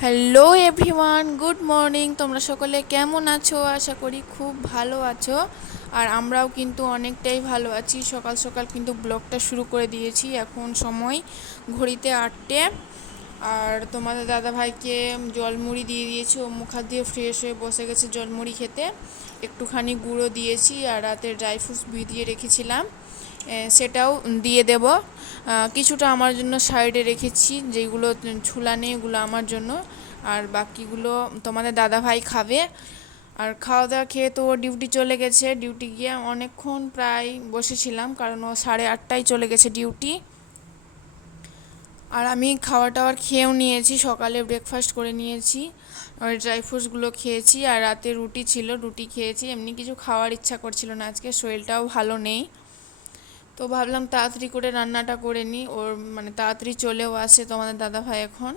Hello everyone good morning তোমরা সকলে কেমন আছো? আশা করি খুব ভালো আছো। আর আমরাও কিন্তু অনেকটাই ভালো আছি। সকাল সকাল কিন্তু ব্লগটা শুরু করে দিয়েছি। এখন সময় ঘড়িতে আটটে। আর তোমাদের দাদা ভাইকে জলমুড়ি দিয়ে দিয়েছি। ও মুখ দিয়ে ফ্রেশ হয়ে বসে গেছে জলমুড়ি খেতে। একটুখানি গুঁড়ো দিয়েছি আর রাতে ড্রাই ফ্রুটস ভিজিয়ে রেখেছিলাম। সেটাও দিয়ে দেব। কিছুটা আমার জন্য সাইডে রেখেছি যেগুলো ছুলা নেই ওগুলো আমার জন্য। আর বাকিগুলো তোমাদের দাদা ভাই খাবে। আর খাওয়া দাওয়া খেয়ে তো ও ডিউটি চলে গেছে। ডিউটি গিয়ে অনেকক্ষণ প্রায় বসেছিলাম, কারণ ও সাড়ে আটটায় চলে গেছে ডিউটি। আর আমি খাওয়া টাওয়ার খেয়েও নিয়েছি, সকালে ব্রেকফাস্ট করে নিয়েছি। ওই ড্রাই ফ্রুটসগুলো খেয়েছি, আর রাতে রুটি ছিল, রুটি খেয়েছি। এমনি কিছু খাওয়ার ইচ্ছা করছিল না, আজকে শরীরটাও ভালো নেই। তো ভাবলাম তাড়াতাড়ি করে রান্নাটা করে নিই। ওর মানে তাড়াতাড়ি চলেও আসে তোমাদের দাদা ভাই এখন।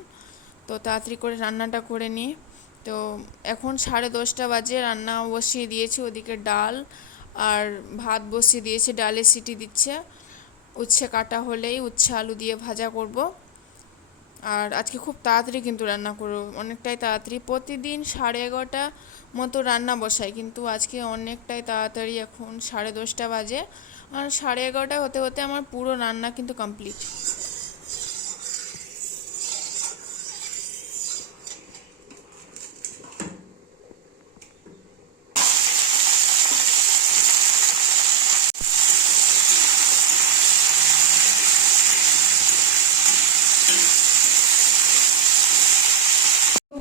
তো তাড়াতাড়ি করে রান্নাটা করে নিই। তো এখন সাড়ে দশটা বাজে, রান্না বসিয়ে দিয়েছি ওদিকে ডাল আর ভাত বসিয়ে দিয়েছি, ডালে সিটি দিচ্ছে। উচ্ছে কাটা হলেই উচ্ছে আলু দিয়ে ভাজা করব। আর আজকে খুব তাড়াতাড়ি কিন্তু রান্না করব। অনেকটাই তাড়াতাড়ি। প্রতিদিন সাড়ে এগারোটা মতো রান্না বসাই, কিন্তু আজকে অনেকটাই তাড়াতাড়ি এখন সাড়ে দশটা বাজে। আর সাড়ে এগারোটা হতে হতে আমার পুরো রান্না কিন্তু কমপ্লিট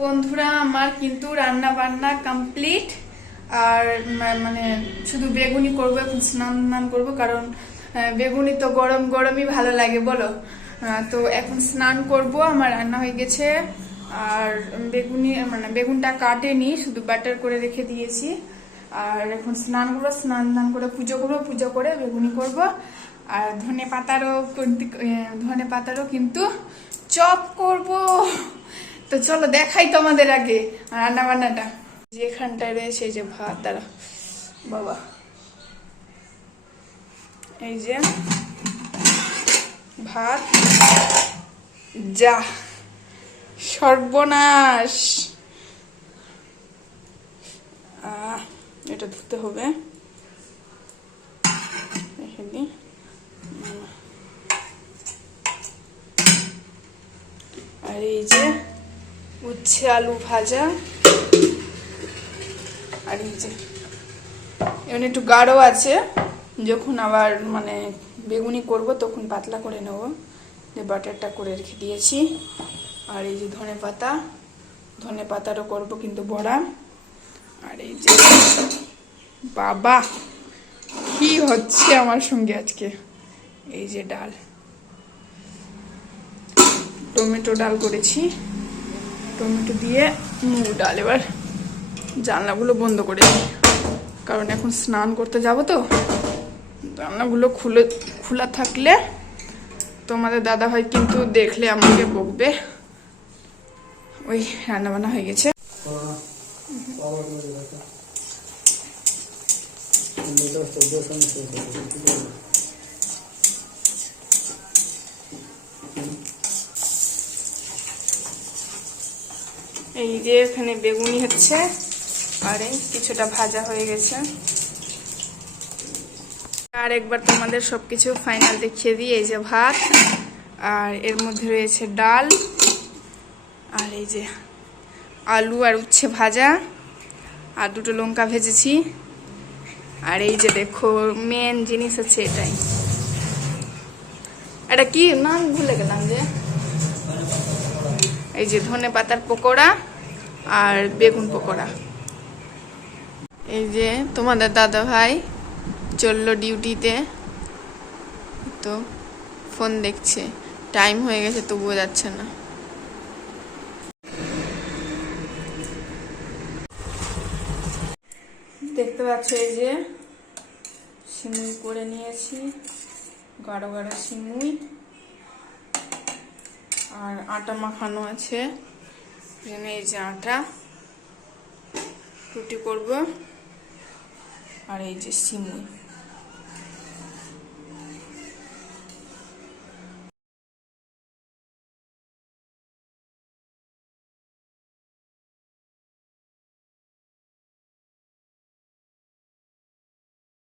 বন্ধুরা, আমার কিন্তু রান্না বান্না কমপ্লিট আর মানে শুধু বেগুনি করব, এখন স্নান টান করব, কারণ বেগুনি তো গরম গরমই ভালো লাগে, বলো। তো এখন স্নান করব, আমার রান্না হয়ে গেছে। আর বেগুনি মানে বেগুনটা কাটেনি, শুধু বাটার করে রেখে দিয়েছি। আর এখন স্নান করব, স্নান টান করে পুজো করব, পুজো করে বেগুনি করব। আর ধনে পাতারও ধনে পাতারও কিন্তু চপ করব। তো চলো দেখাই তোমাদের আগে রান্না বান্নাটা যেখানটায় রয়েছে এই যে ভাত দ্বারা বাবা। এই যে ভাত, যা, সর্বনাশ। এটা ধুতে হবে। আর এই যে উচ্ছে আলু ভাজা। আর এই যে, এমন একটু গাঢ় আছে, যখন আবার মানে বেগুনি করব তখন পাতলা করে নেব। যে বাটারটা করে রেখে দিয়েছি। আর এই যে ধনে পাতা, ধনে পাতারও করব কিন্তু বড়া। আর এই যে, বাবা, কি হচ্ছে আমার সঙ্গে আজকে? এই যে ডাল। টমেটো ডাল করেছি। টমেটো দিয়ে মুগ ডাল এবার। জানলাগুলো বন্ধ করে দিই। কারণ এখন স্নান করতে যাব তো। জানলাগুলো খুলে খোলা থাকলে তোমাদের দাদা ভাই কিন্তু দেখলে আমাকে বকবে। ওই রান্নাবান্না হয়ে গেছে। এই যে এখানে বেগুনি হচ্ছে। আর এই কিছুটা ভাজা হয়ে গেছে। আর একবার তোমাদের সবকিছু ফাইনাল দেখিয়ে দিই, এই যে ভাত, আর এর মধ্যে রয়েছে ডাল, আর এই যে আলু আর উচ্ছে ভাজা, আর দুটো লঙ্কা ভেজেছি। আর এই যে দেখো মেন জিনিস হচ্ছে এটাই। এটা কি নাম ভুলে গেলাম যে? এই যে ধনে পাতার পকোড়া আর বেগুন পকোড়া। এই যে তোমাদের দাদা ভাই চলল ডিউটিতে, তো ফোন দেখছে। টাইম হয়ে গেছে, তবুও যাচ্ছে না। দেখতে পাচ্ছ এই যে সিমুই করে নিয়েছি, গাঢ় গাঢ় সিমুই। আর আটা মাখানো আছে। এই যে আটা। রুটি করব। আর এই যে সিমুই